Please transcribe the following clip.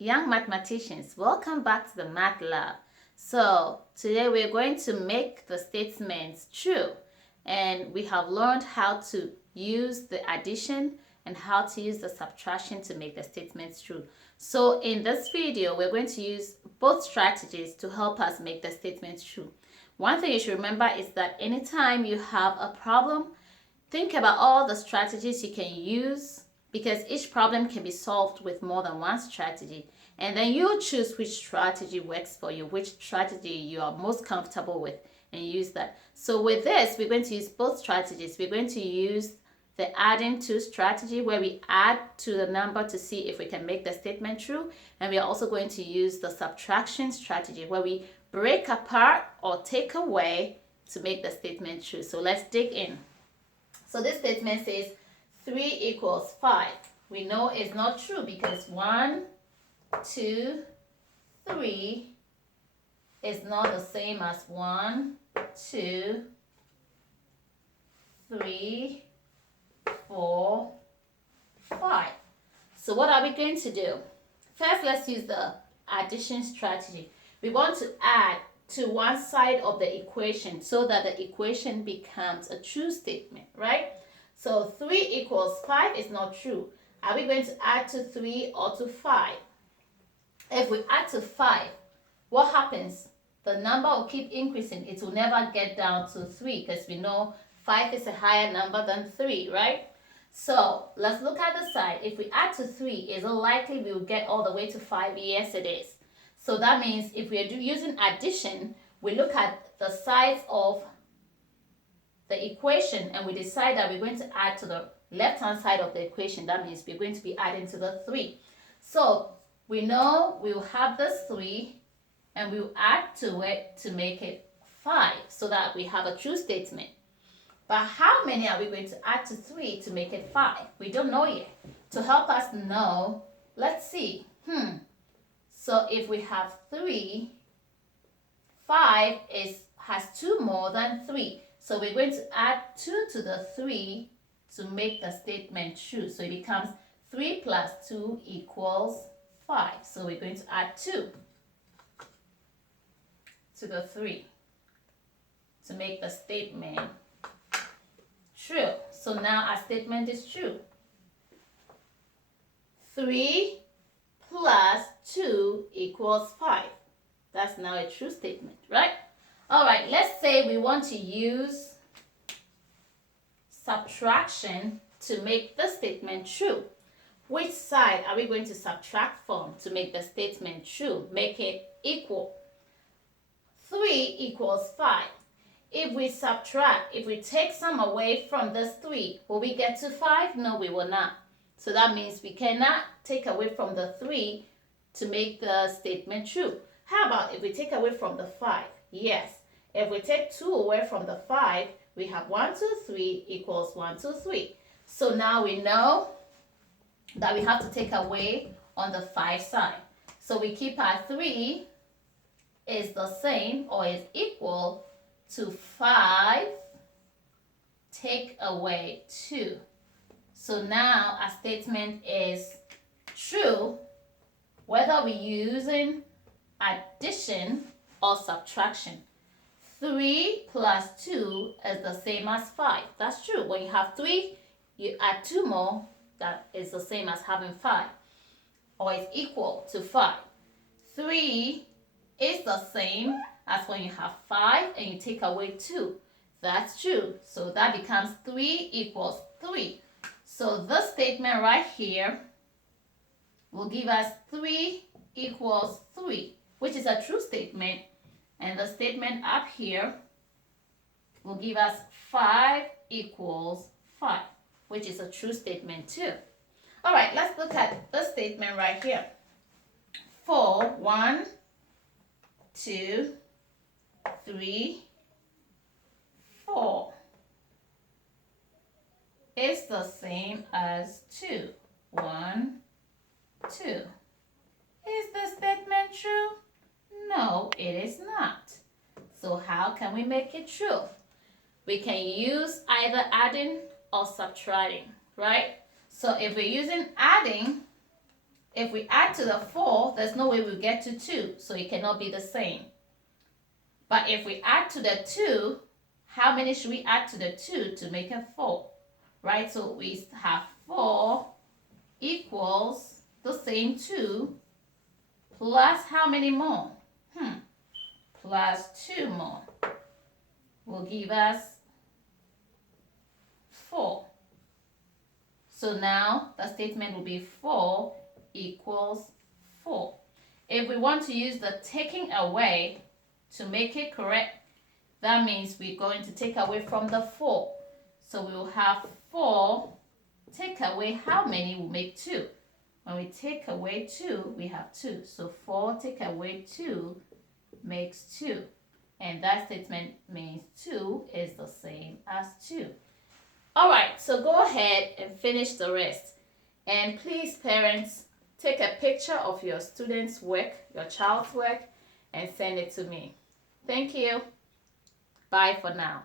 young mathematicians, welcome back to the Math Lab. So today we're going to make the statements true, and we have learned how to use the addition and how to use the subtraction to make the statements true. So in this video, we're going to use both strategies to help us make the statements true. One thing you should remember is that anytime you have a problem, think about all the strategies you can use, because each problem can be solved with more than one strategy. And then you choose which strategy works for you, which strategy you are most comfortable with, and use that. So with this, we're going to use both strategies. We're going to use the adding to strategy, where we add to the number to see if we can make the statement true. And we are also going to use the subtraction strategy, where we break apart or take away to make the statement true. So let's dig in. So this statement says 3 equals 5. We know it's not true because 1, 2, 3 is not the same as 1, 2, 3, 4, 5. So what are we going to do? First, let's use the addition strategy. We want to add to one side of the equation so that the equation becomes a true statement, right? So 3 equals 5 is not true. Are we going to add to 3 or to 5? If we add to 5, what happens? The number will keep increasing. It will never get down to 3 because we know 5 is a higher number than 3, right? So let's look at the side. If we add to 3, is it likely we will get all the way to 5? Yes, it is. So that means if we are using addition, we look at the sides of the equation and we decide that we're going to add to the left-hand side of the equation. That means we're going to be adding to the 3. So we know we will have this 3 and we will add to it to make it 5 so that we have a true statement. But how many are we going to add to 3 to make it 5? We don't know yet. To help us know, let's see. So if we have 3, 5 has 2 more than 3. So we're going to add 2 to the 3 to make the statement true. So it becomes 3 plus 2 equals 5. So we're going to add 2 to the 3 to make the statement true. So now our statement is true. 3 plus 2 equals 5. That's now a true statement, right? All right, let's say we want to use subtraction to make the statement true. Which side are we going to subtract from to make the statement true? Make it equal. 3 equals 5. If we subtract, if we take some away from this 3, will we get to 5? No, we will not. So that means we cannot take away from the 3 to make the statement true. How about if we take away from the 5? Yes. If we take 2 away from the 5, we have 1, 2, 3 equals 1, 2, 3. So now we know that we have to take away on the 5 side. So we keep our 3 is the same or is equal to 5, take away 2. So now our statement is true whether we're using addition or subtraction. 3 plus 2 is the same as 5. That's true. When you have 3, you add 2 more. That is the same as having 5, or is equal to 5. 3 is the same as when you have 5 and you take away 2. That's true. So that becomes 3 equals 3. So this statement right here will give us 3 equals 3, which is a true statement. And the statement up here will give us 5 equals 5, which is a true statement too. All right, let's look at the statement right here. 4, 1, 2, 3, 4 is the same as 2. 1, 2. Is the statement true? No, it is not. So how can we make it true? We can use either adding or subtracting, right? So if we're using adding, if we add to the 4, there's no way we'll get to 2, so it cannot be the same. But if we add to the 2, how many should we add to the 2 to make a 4? Right, so we have 4 equals the same 2 plus how many more? Plus 2 more will give us 4. So now the statement will be 4 equals 4. If we want to use the taking away to make it correct, that means we're going to take away from the 4. So we will have 4 take away how many will make 2. When we take away 2, we have 2. So 4 take away 2 makes 2. And that statement means 2 is the same as 2. Alright, so go ahead and finish the rest. And please, parents, take a picture of your student's work, your child's work, and send it to me. Thank you. Bye for now.